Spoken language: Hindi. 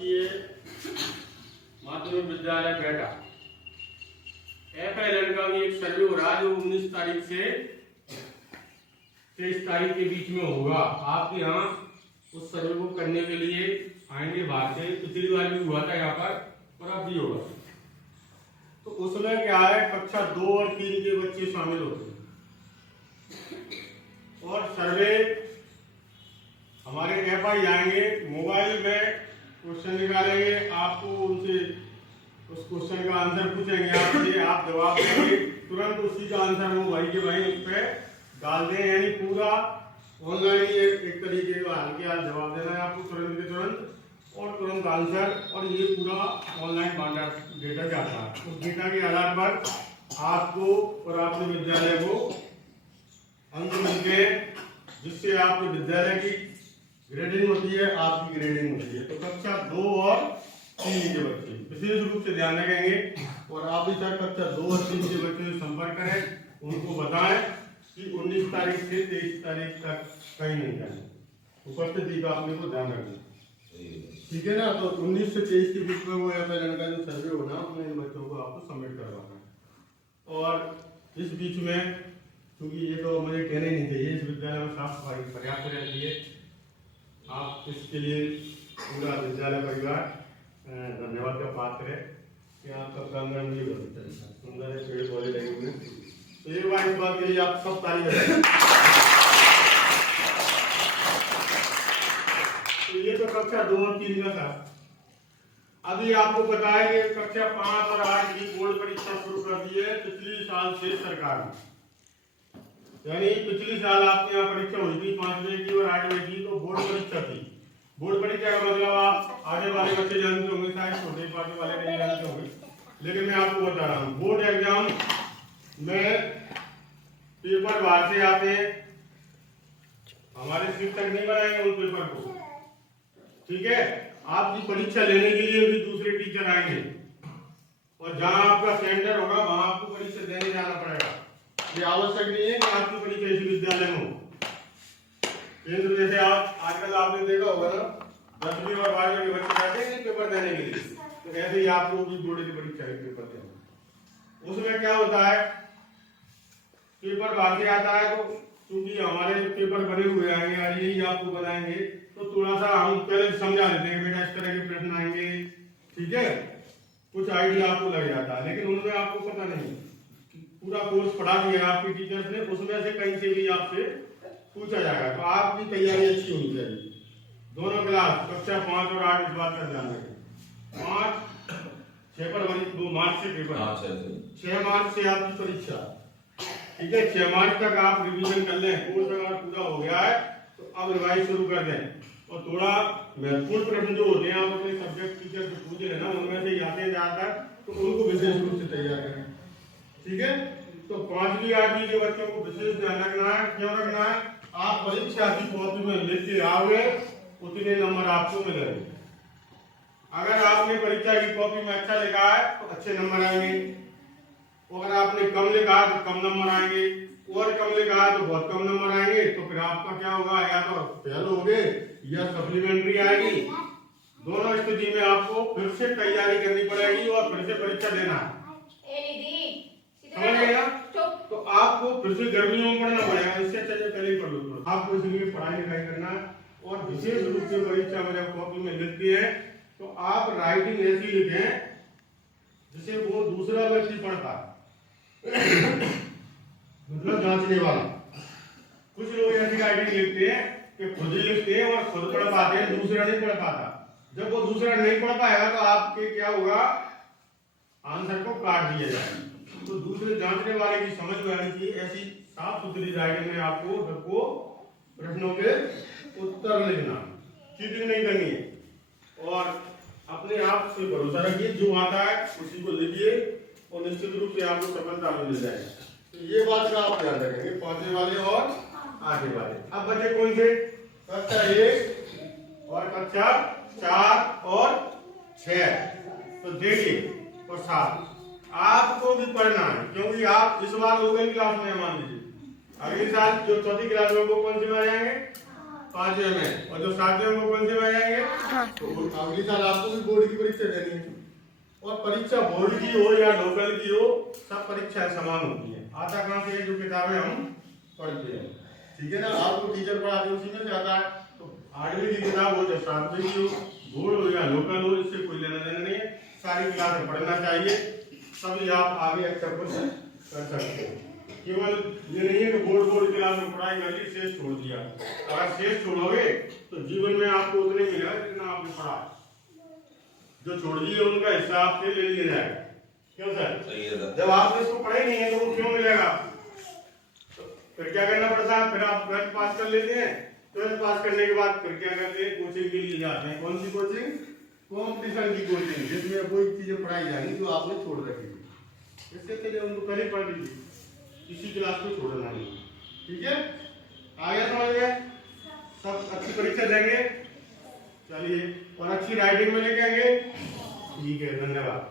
शासकीय माध्यमिक विद्यालय बेटा FLN का भी एक सर्वे हो रहा है जो 19 तारीख से 23 तारीख के बीच में होगा। आपके यहाँ उस सर्वे को करने के लिए आएंगे बाहर से। पिछली बार भी हुआ था यहाँ पर और अब भी होगा। तो उसमें क्या है, कक्षा 2 और 3 के बच्चे शामिल होते हैं और सर्वे हमारे FI आएंगे, मोबाइल में क्वेश्चन निकालेंगे, आपको उनसे उस क्वेश्चन का आंसर पूछेंगे आपसे, आप जवाब देंगे, तुरंत उसी का आंसर वो वही के वही उस पर डाल दें। यानी पूरा ऑनलाइन एक तरीके का हल्के हाथ जवाब देना है आपको तुरंत के तुरंत और तुरंत आंसर, और ये पूरा ऑनलाइन बांटा डेटा जाता है। उस डेटा के आधार पर आपको और आपके विद्यालय को अंक मिलते हैं, जिससे आपके विद्यालय की ग्रेडिंग होती है, आपकी ग्रेडिंग होती है। तो कक्षा 2 और 3 के बच्चे विशेष रूप से ध्यान रखेंगे और आप भी सर कक्षा 2 और 3 के बच्चों से संपर्क करें, उनको बताएं कि 19 तारीख से 23 तारीख तक कहीं नहीं जाए, उपस्थिति का अपने को ध्यान रखना, ठीक है ना। तो 19 से 23 के बीच में वो FLN का जो सर्वे होना उसमें इन बच्चों को आपको सबमिट करवाना है। और इस बीच में क्योंकि ये तो मुझे कहने नहीं चाहिए, इस विद्यालय में साफ सफाई पर्याप्त रहती है। आप इसके लिए पूरा विद्यालय परिवार धन्यवाद का पात्र है कि आपका प्रांगण भी बहुत सुंदर है, पेड़ पौधे लगे हुए। तो एक बार इस बात के लिए आप सब ताली बजाएं। तो ये तो कक्षा 2 और 3 का था। अभी आपको पता है कि कक्षा 5 और 8 की बोर्ड परीक्षा शुरू कर दी है पिछली साल से सरकार ने। यानी पिछली साल आपके यहाँ परीक्षा हुई थी 5वीं की और 8वीं की, तो बोर्ड परीक्षा थी। बोर्ड परीक्षा का मतलब आप आगे वाले बच्चे जानते होंगे, शायद छोटे पाटे वाले नहीं जानते होंगे, लेकिन मैं आपको बता रहा हूँ। बोर्ड एग्जाम में पेपर बाहर से आते हैं, हमारे शिक्षक नहीं बनाएंगे उन पेपर को, ठीक है। आपकी परीक्षा लेने के लिए भी दूसरे टीचर आएंगे और जहां आपका सेंटर होगा वहां आपको परीक्षा देने जाना पड़ेगा। ये आवश्यक नहीं है कि आपकी परीक्षा इसी विद्यालय में हो। केंद्र जैसे आप आजकल आपने देखा होगा ना, 10वीं और 12वीं के बच्चे जाते हैं पेपर देने के लिए, तो ऐसे ही आप लोग भी बोर्ड की परीक्षा के पेपर देंगे। उसमें क्या होता है, पेपर बाहर से आता है, तो क्योंकि हमारे पेपर बने हुए आएंगे और यही आपको बताएंगे, तो थोड़ा सा हम पहले समझा देते हैं बेटा इस तरह के प्रश्न आएंगे, ठीक है, कुछ आइडिया आपको लग जाता है। लेकिन उनमें आपको पता नहीं, पूरा कोर्स पढ़ा दिया आपके टीचर्स ने, उसमें से कहीं से भी आपसे पूछा जाएगा। तो आपकी तैयारी अच्छी होनी चाहिए। दोनों क्लास कक्षा 5 और 8 इस बात का ध्यान रखें। 6 फरवरी 2 मार्च से पेपर, 6 मार्च से आपकी परीक्षा, ठीक है। 6 मार्च तक आप रिवीजन कर लें। कोर्स अगर पूरा हो गया है तो अब रिवाइज शुरू कर दें और थोड़ा महत्वपूर्ण प्रश्न जो होते हैं आप अपने सब्जेक्ट टीचर से पूछ लेना, उनमें से आते हैं ज्यादातर, तो उनको विशेष रूप से तैयार करें, ठीक है। तो 5वीं 8वीं के बच्चों को विशेष ध्यान रखना है। क्यों रखना है, आप परीक्षा की कॉपी में लेके आओगे उतने नंबर आपको मिलेंगे। अगर आपने परीक्षा की कॉपी में अच्छा लिखा है तो अच्छे नंबर आएंगे, अगर आपने कम लिखा है तो कम नंबर आएंगे, और कम लिखा है तो बहुत कम नंबर आएंगे। तो फिर आपका क्या होगा, या तो फेल होगे या सप्लीमेंट्री आएगी। दोनों स्थिति में आपको फिर से तैयारी करनी पड़ेगी और फिर से परीक्षा देना है, समझ गए ना। तो आपको फिर से गर्मियों में पढ़ना पड़ेगा, इससे अच्छा पहले ही पढ़ लो। आपको इसलिए पढ़ाई लिखाई करना है और विशेष रूप से परीक्षा में जब कॉपी में लिखते हैं तो आप राइटिंग ऐसी लिखें जिसे वो दूसरा व्यक्ति पढ़ता मतलब जांचने वाला। कुछ लोग ऐसी राइटिंग लिखते हैं कि खुद ही लिखते हैं और खुद पढ़ पाते हैं, दूसरा नहीं पढ़ पाता। जब वो दूसरा नहीं पढ़ पाएगा तो आपके क्या होगा, आंसर को काट दिया जाएगा। तो दूसरे जांचने वाले की समझ में आनी चाहिए, ऐसी साफ सुथरी राइटिंग में आपको सबको प्रश्नों के उत्तर लिखना, चीटिंग नहीं करनी है और अपने आप से भरोसा रखिए, जो आता है उसी को लिखिए और निश्चित रूप से आपको सफलता मिल जाएगी। तो ये बात का आप ध्यान रखेंगे, 5वीं वाले और 8वीं वाले। अब बचे कौन से, कक्षा 1 और कक्षा 4 और 6। तो देखिए और 7 आपको भी पढ़ना है, क्योंकि आप इस बार लोकल क्लास में मान लीजिए, अगले साल जो 4वीं क्लास में वो कौन से में आ जाएंगे, 5वें में, और जो 7वें में कौन से में जाएंगे? हाँ। तो अगली साल आपको भी बोर्ड की परीक्षा देनी है, और परीक्षा बोर्ड की हो या लोकल की हो, सब परीक्षाएं समान होती हैं। आता कहाँ से है? जो किताबें हम पढ़ते हैं, ठीक है ना। आपको टीचर पढ़ाते उसी में से आता है। तो 8वीं की किताब हो या 7वीं की हो, बोर्ड हो या लोकल हो, इससे कोई लेना देना नहीं है। सारी क्लासें पढ़ना चाहिए, तभी आप आगे अच्छा कुछ कर सकते हो। केवल ये नहीं है कि बोर्ड क्लास में पढ़ाई कर ली, शेष छोड़ दिया। अगर शेष छोड़ोगे तो जीवन में आपको उतने मिलेगा जितना आपने पढ़ा। जो छोड़ दिए उनका हिसाब से ले लिया जाएगा। क्यों सर? सही है सर। जब आपने इसको पढ़ा ही नहीं है तो वो क्यों मिलेगा? तो फिर क्या करना पड़ता है? फिर आप 12th पास कर लेते हैं। 12th पास करने के बाद फिर क्या करते हैं? कोचिंग के लिए जाते हैं। कौन सी कोचिंग? कॉम्पिटिशन की कोचिंग, जिसमें वही चीजें पढ़ाई जाएंगी जो आपने छोड़ रखी थी। इससे पहले उनको पहले पढ़ लीजिए, इसी क्लास को छोड़ना नहीं, ठीक है? आ गया समझ में? सब अच्छी परीक्षा देंगे, चलिए, और अच्छी राइटिंग में लेके आएंगे। ठीक है, धन्यवाद।